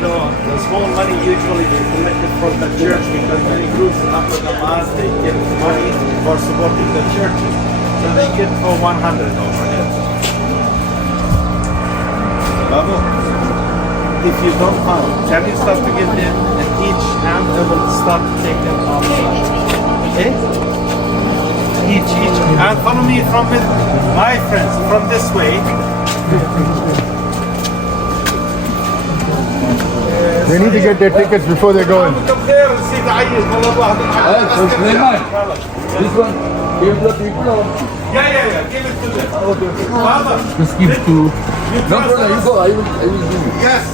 the small money usually they collect it from the church because many groups after the mass they get money for supporting the churches. So they get for 100 over here. Babu, if you don't count, can you start to get them and each hand will start to take them outside? Okay? Each. And follow me from it, my friends, from this way. They need to get their tickets before they go in. This one, give the people or? Yeah. Give it to them. Okay. Baba, Just give to. you No trust problem, you us? go, I will give you. Yes.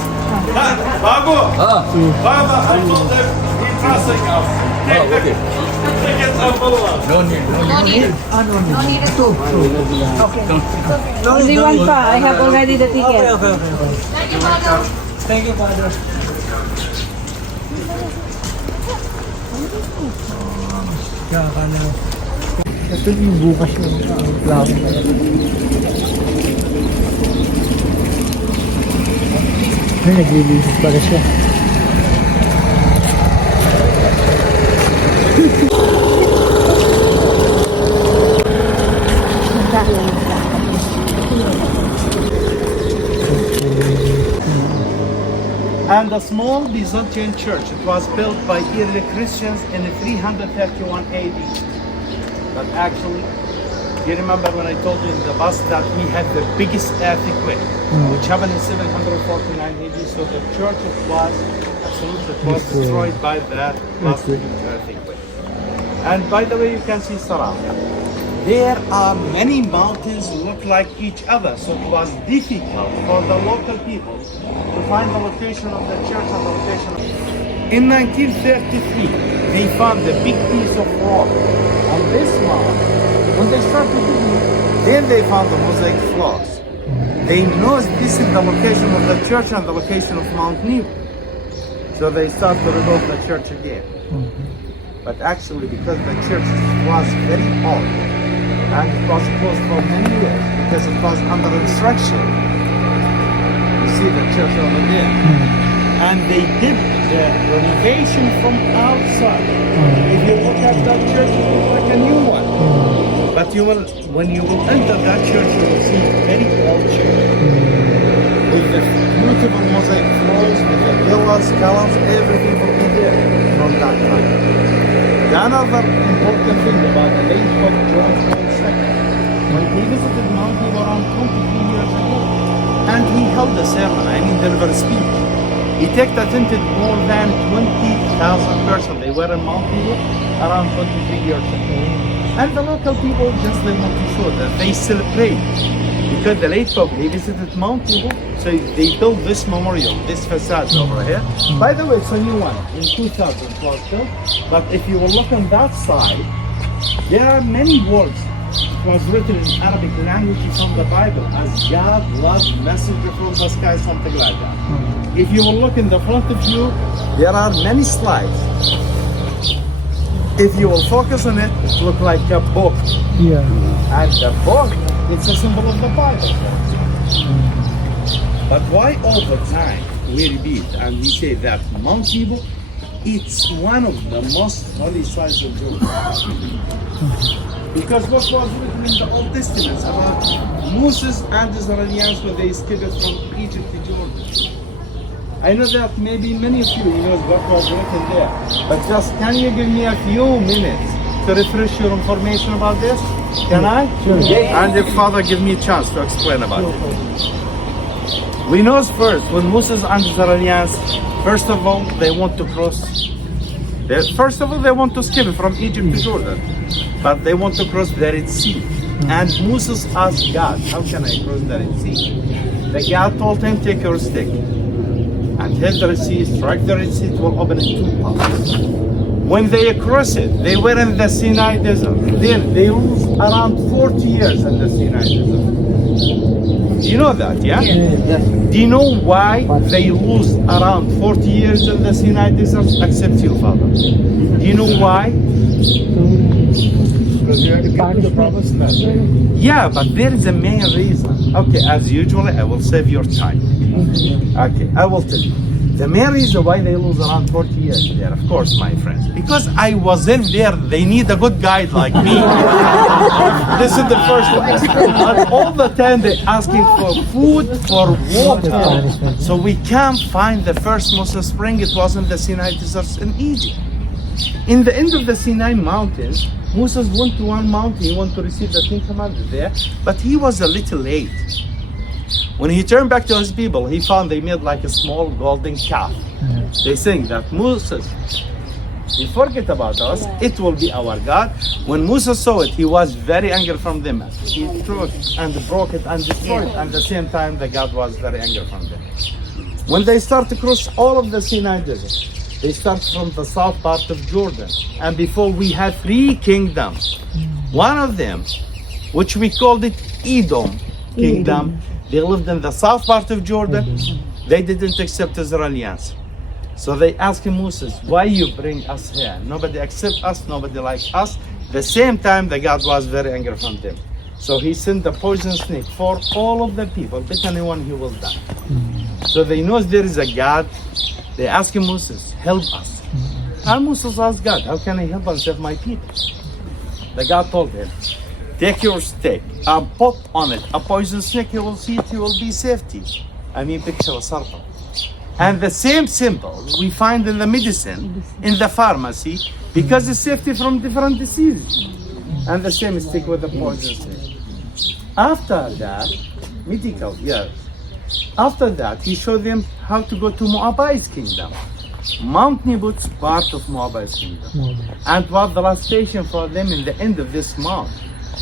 Babu, Baba, I told them he trusting us. Okay. Tickets are full of us. No need. No need. No need at all. Okay. Only one pa. I have already the ticket. Okay. Thank you, Father. Thank you, Father. Kaka na. Ito yung bukas yung plano. Ay, naglilinis pala siya. And the small Byzantine church, it was built by early Christians in 331 AD. But actually, you remember when I told you in the bus that we had the biggest earthquake, which happened in 749 AD. So the church was destroyed by that last huge earthquake. And by the way, you can see Sarabia. There are many mountains look like each other, so it was difficult for the local people to find the location of the church and the location of... In 1933, they found a big piece of rock on this mountain. When they started digging, then they found the mosaic floors. They know this is the location of the church and the location of Mount Nebo. So they start to rebuild the church again. But actually, because the church was very old, and it was closed for many years because it was under instruction. You see the church over there. And they did the renovation from outside. If you look at that church, it looks like a new one. But you will, when you will enter that church, you will see a very old church. With the beautiful mosaic floors, with the pillars, columns, everything will be there from that time. Another important thing about the late Pope John Paul II, when he visited Mount Nebo around 23 years ago, and he held a sermon, delivered a speech. He attended more than 20,000 persons. They were in Mount Nebo around 23 years ago. And the local people just they want to show that they celebrate. Because the late Pope, he visited Mount Nebo, so they built this memorial, this facade over here. By the way, it's a new one. In 2000 it was built. But if you will look on that side, there are many words. It was written in Arabic language from the Bible as God loves messenger from the sky, something like that. If you will look in the front of you, there are many slides. If you will focus on it, it looks like a book. Yeah. And the book, it's a symbol of the Bible. But why all the time we repeat and we say that Mount Nebo, it's one of the most holy sites of Jerusalem. Because what was written in the Old Testament about Moses and the Israelites when they escaped from Egypt to Jordan. I know that maybe many of you knows what was written there, but just can you give me a few minutes to refresh your information about this? Can I? Sure. And if Father give me a chance to explain about it. We know first, when Moses and the Israelites, first of all, they want to cross. First of all, they want to escape from Egypt to Jordan, but they want to cross the Red Sea. And Moses asked God, how can I cross the Red Sea? The God told him, take your stick and hit the Red Sea, strike the Red Sea, it will open in two parts. When they cross it, they were in the Sinai Desert. Then they ruled around 40 years in the Sinai Desert. Do you know that, yeah? Yes. Do you know why they lose around 40 years in the Sinai Desert? Except you, Father. Do you know why? Because you had to get to the promised land. Yeah, but there is a main reason. Okay, as usual, I will save your time. Okay, I will tell you. The main reason why they lose around 40 years there, of course, my friends, because I wasn't there. They need a good guide like me. This is the first one. And all the time they're asking for food, for water. So we can't find the first Moses spring. It was in the Sinai deserts in Egypt. In the end of the Sinai mountains, Moses went to one mountain. He wanted to receive the Ten Commandments there, but he was a little late. When he turned back to his people, he found they made like a small golden calf. They think that Moses, you forget about us, it will be our God. When Moses saw it, he was very angry from them. He threw it and broke it and destroyed it. And at the same time, the God was very angry from them. When they start to cross all of the Sinai desert, they start from the south part of Jordan. And before we had 3 kingdoms. One of them, which we called it Edom kingdom, they lived in the south part of Jordan. They didn't accept Israelians. So they asked Moses, why you bring us here? Nobody accept us, nobody like us. The same time, the God was very angry from them. So he sent the poison snake for all of the people. But anyone, he will die. So they know there is a God. They ask Moses, help us. And Moses asked God, how can I help and save my people? The God told him, take your stick and put on it a poison snake, you will see it, you will be safety. I mean, picture a serpent. And the same symbol we find in the medicine, in the pharmacy, because it's safety from different diseases. And the same stick with the poison snake. After that, medical, yes. After that, he showed them how to go to Moabite's kingdom. Mount Neb's part of Moabite's kingdom. And was the last station for them in the end of this mount.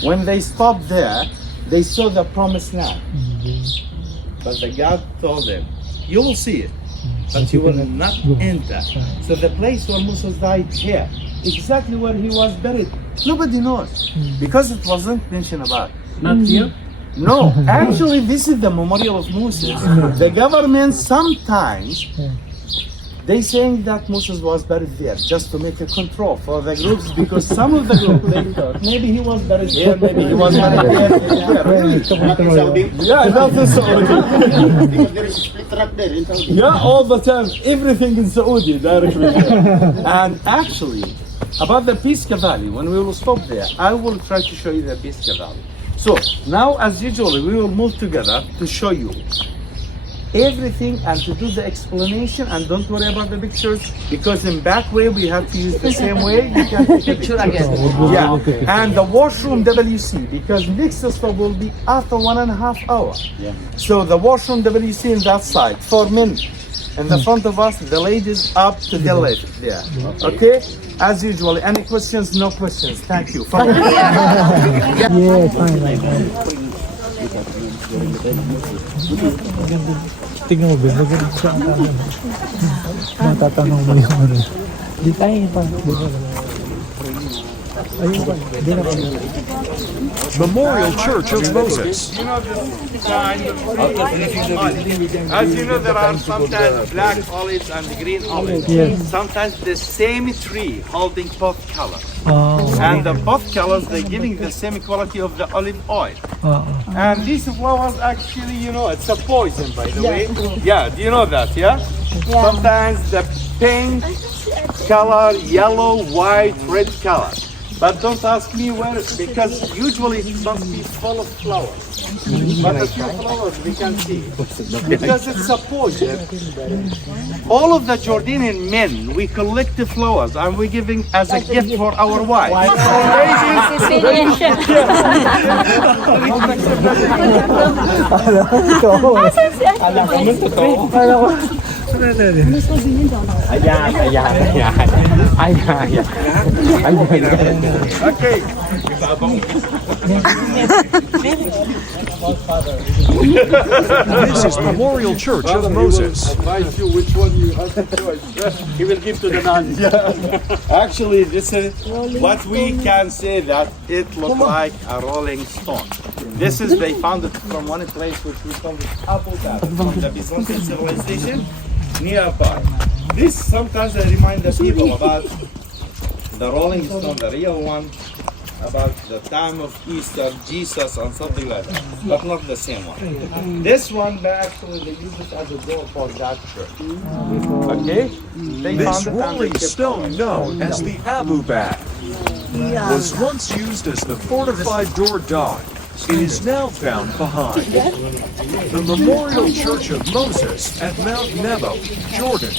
When they stopped there, they saw the promised land. But the God told them, you will see it, but you will not enter. So the place where Moses died here, exactly where he was buried, nobody knows. Because it wasn't mentioned about. Not here? No, actually this is the memorial of Moses. The government sometimes, they saying that Moses was buried there just to make a control for the groups, because some of the groups they thought maybe he was buried there, maybe he was buried there. Really? Yeah, that's in Saudi. Because there is a split track there in Saudi. Yeah, all the time, everything in Saudi directly. And actually, about the Pisgah Valley, when we will stop there, I will try to show you the Pisgah Valley. So now, as usual, we will move together to show you everything and to do the explanation, and don't worry about the pictures, because in back way we have to use the same way. You can take a picture again. Yeah, and the washroom WC, because next stop will be after 1.5 hours. Yeah. So the washroom WC in that side for men. In the front of us, the ladies up to the left there. Okay? As usual, any questions? No questions. Thank you. Yeah, fine. Tingnan mo ba? Maganda siya ang tanong. Matatanong mo yung ano. Di tayo pa. Ayun pa. Di na pa. Memorial Church of Moses. You know this kind of as you know, there are sometimes black olives and green olives. Yes. Sometimes the same tree holding both colors. Oh. And the both colors, they're giving the same quality of the olive oil. And these flowers actually, you know, it's a poison, by the way. Yeah, do you know that, yeah? Sometimes the pink color, yellow, white, red color. But don't ask me where, because usually it must be full of flowers. But a few flowers we can see. Because it's a poison. All of the Jordanian men, we collect the flowers and we're giving as a gift for our wives. Okay. This is Memorial Church of Moses. Advise you which one you have to choose. He will give to the nuns. Actually, this is what we can say that it looks like a rolling stone. This is, they found it from one place which we call it Abu Dhabi, from the Byzantine civilization nearby. This sometimes I remind the people about the rolling stone, the real one. about the time of Easter, Jesus, and something like that, but not the same one. This one, they actually they use it as a door for that church. Okay? They This found it and they rolling kept stone it. known as the Abu Bab was once used as the fortified door dog. It is now found behind the Memorial Church of Moses at Mount Nebo, Jordan.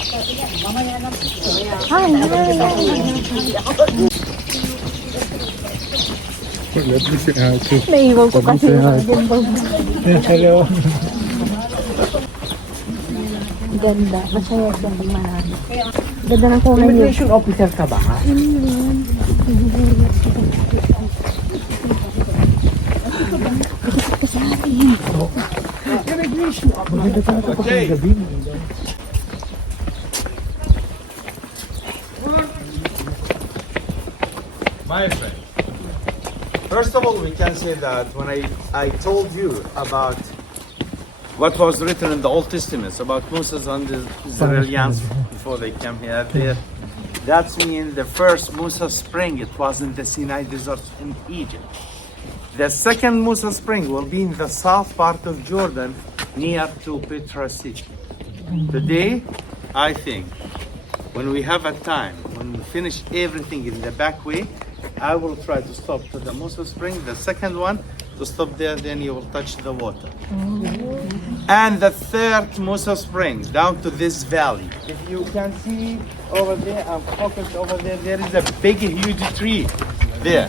Naiwan ko kasi yung Hello. ganda. Masaya siya marami. Ganda ng kulay niya. Immigration officer ka ba? Okay. My friend, first of all, we can say that when I told you about what was written in the Old Testament about Moses and the Israelites before they came here, that means the first Musa spring, it was in the Sinai Desert in Egypt. The second Musa spring will be in the south part of Jordan, near to Petra City. Today, I think, when we have a time, when we finish everything in the back way, I will try to stop to the Musa spring. The second one, to stop there, then you will touch the water. And the third Musa spring, down to this valley. If you can see over there, I'm focused over there, there is a big, huge tree there.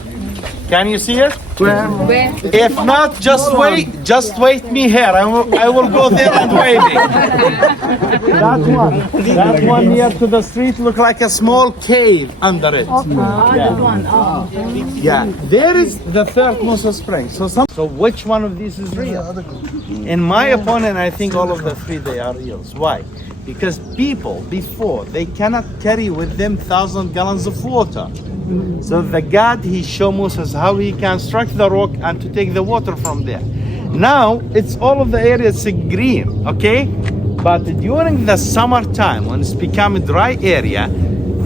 Can you see it? Where? If not, just wait me here. I will go there and wave it. That one near to the street look like a small cave under it. Yeah, there is the third Musa spring. So which one of these is real? In my opinion, I think all of the three they are real. Why? Because people before they cannot carry with them 1,000 gallons of water. So the God, he showed Moses how he can strike the rock and to take the water from there. Now, it's all of the areas green, okay? But during the summertime, when it's become a dry area,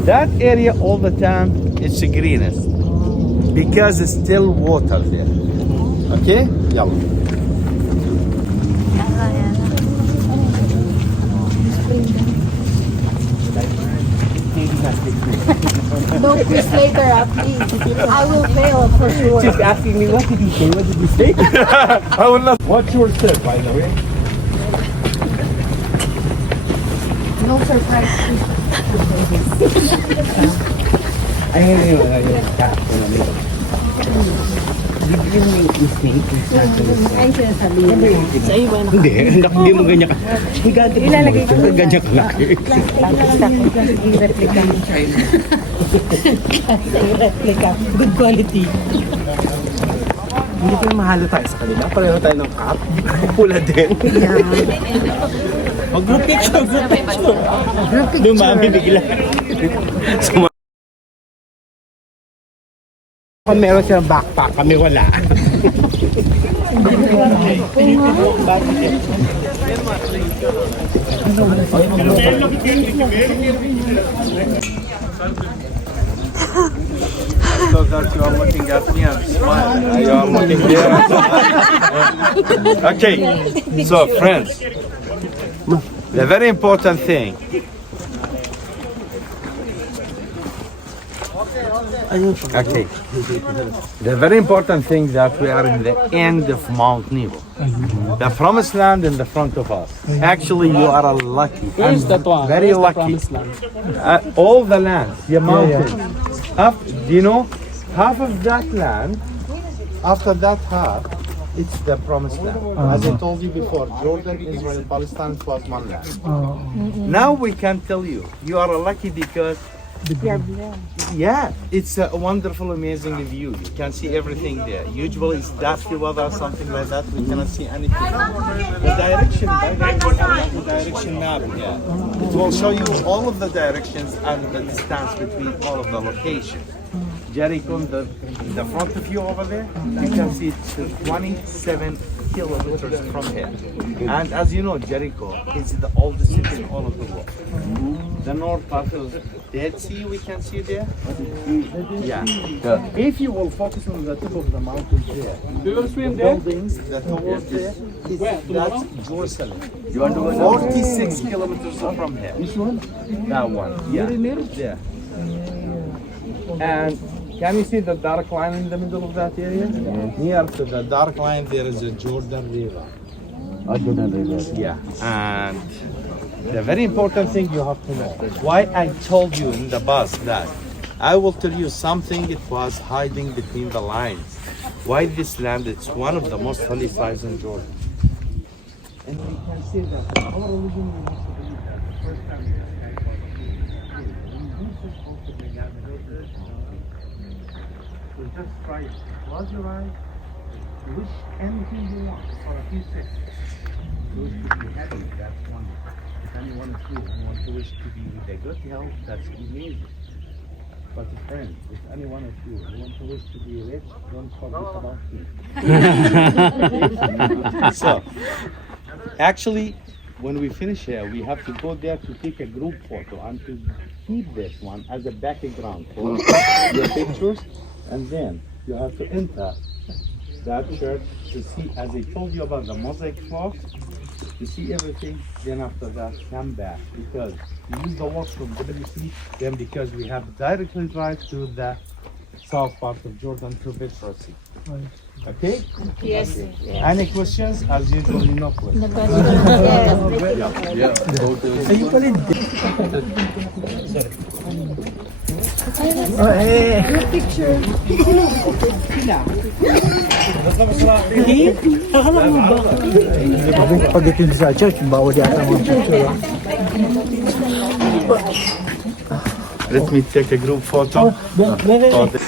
that area all the time, it's greenest. Because it's still water there. Okay? Yellow. No quiz later, please. I will fail for sure. She's asking me, what did he say? What did he say? I will not. What's your tip, by the way? No surprise. Did you make mistake? Ay, sinasabihin. Sa iyo ba na? Hindi mo ganyan ka. Ilalagay ko. Ganyan ka lang. I-replica. I-replica. Good quality. Hindi ko mahalo tayo sa kanila. Pareho tayo ng cup. Pula din. Group picture. Dumami bigla. Kung meron silang backpack, kami wala. So that you are looking at me and smile. You are looking there. Okay, so friends, the very important thing. Okay, the very important thing that we are in the end of Mount Nebo, the promised land in the front of us. Actually, you are lucky. Where's that one? Very Where's the lucky. promised land? All the land, the mountains. Do you know half of that land? After that half, it's the promised land. As I told you before, Jordan, Israel, Palestine was one land. Now we can tell you, you are lucky because yeah, it's a wonderful, amazing view. You can see everything there. Usually it's dusty weather, something like that. We cannot see anything. The direction, by the way, we have the direction map here. It will show you all of the directions and the distance between all of the locations. Jericho, the front of you over there, you can see it's 27 kilometers from here. And as you know, Jericho is the oldest city in all of the world. The north part of Dead Sea, we can see there. Yeah. If you will focus on the top of the mountain there, the buildings, the towers there, that's Jerusalem. You want to go 46 kilometers from here. This one? That one. Yeah. Very near? Yeah. And can you see the dark line in the middle of that area? Near to the dark line, there is a Jordan River. Jordan River. Yeah. And the very important thing you have to know, why I told you in the bus that I will tell you something it was hiding between the lines. Why this land, it's one of the most holy sites in Jordan. And we can see that our religion, we must believe that the first time this guy was so just try it. Close your eyes. Wish anything you want for a few seconds. Wish to be happy, that's wonderful. If anyone is you want to wish to be with a good health, that's amazing. But friend, if anyone of you want to wish to be rich, don't forget about me. So, actually, when we finish here, we have to go there to take a group photo and to keep this one as a background for your pictures. And then you have to enter that church to see, as I told you about the mosaic floor, to see everything. Then after that, come back because you use the walk from WC. Then because we have directly drive to the south part of Jordan to Petra Sea. Okay? Yes. Any questions? As usual, no questions. Ayun pala yun. Pagdating sa church, bawal yata mga picture. Let me take a group photo. Pwede yata.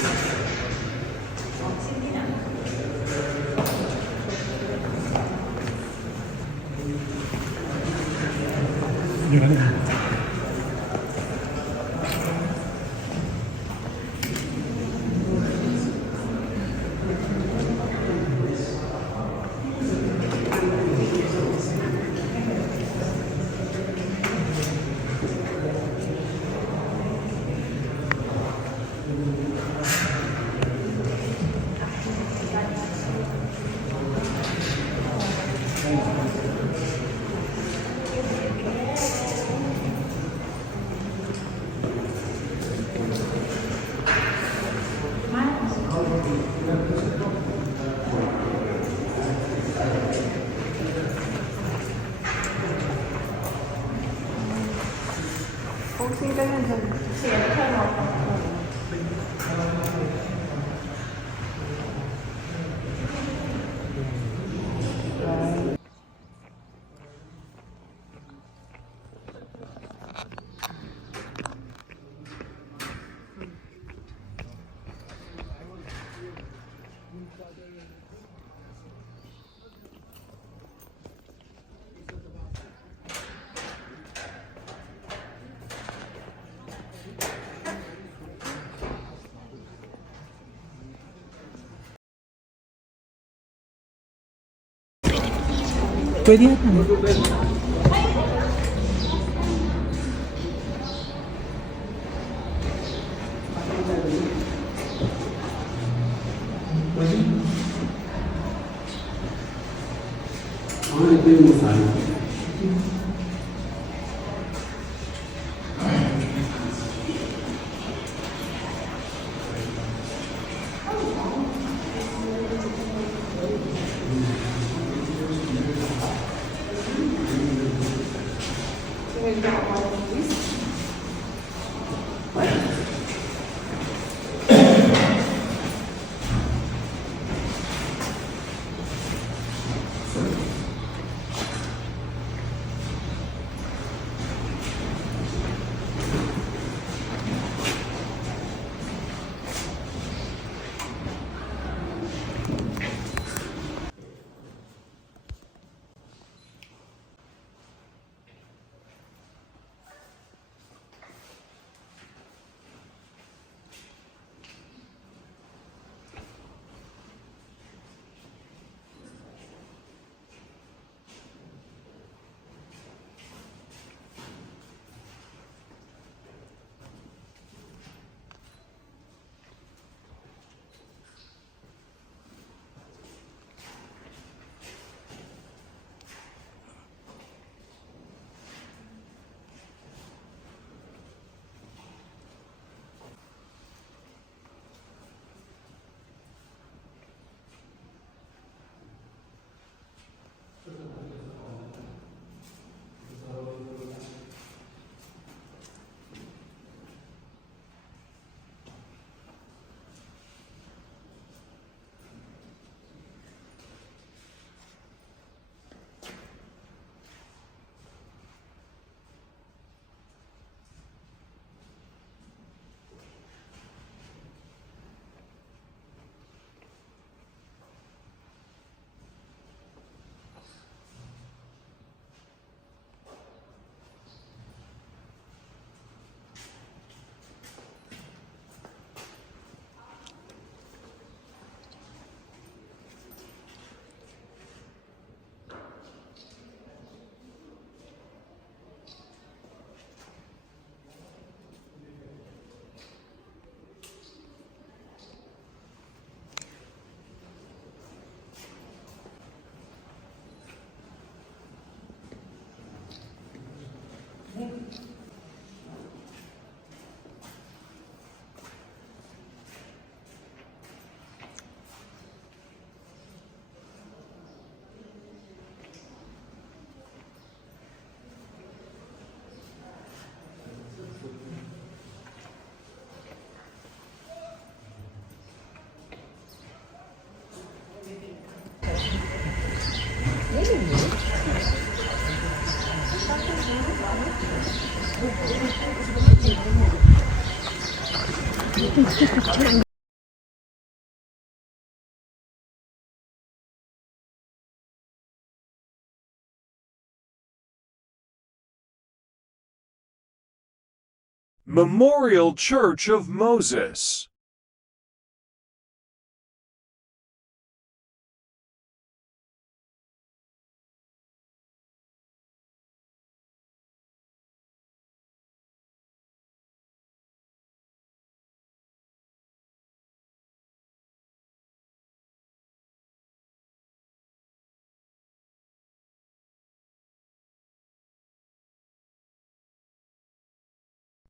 Memorial Church of Moses.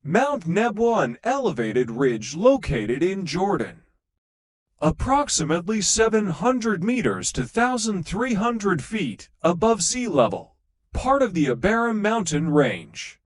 Mount Nebo, an elevated ridge located in Jordan. Approximately 700 meters to 1,300 feet above sea level, part of the Abarim mountain range.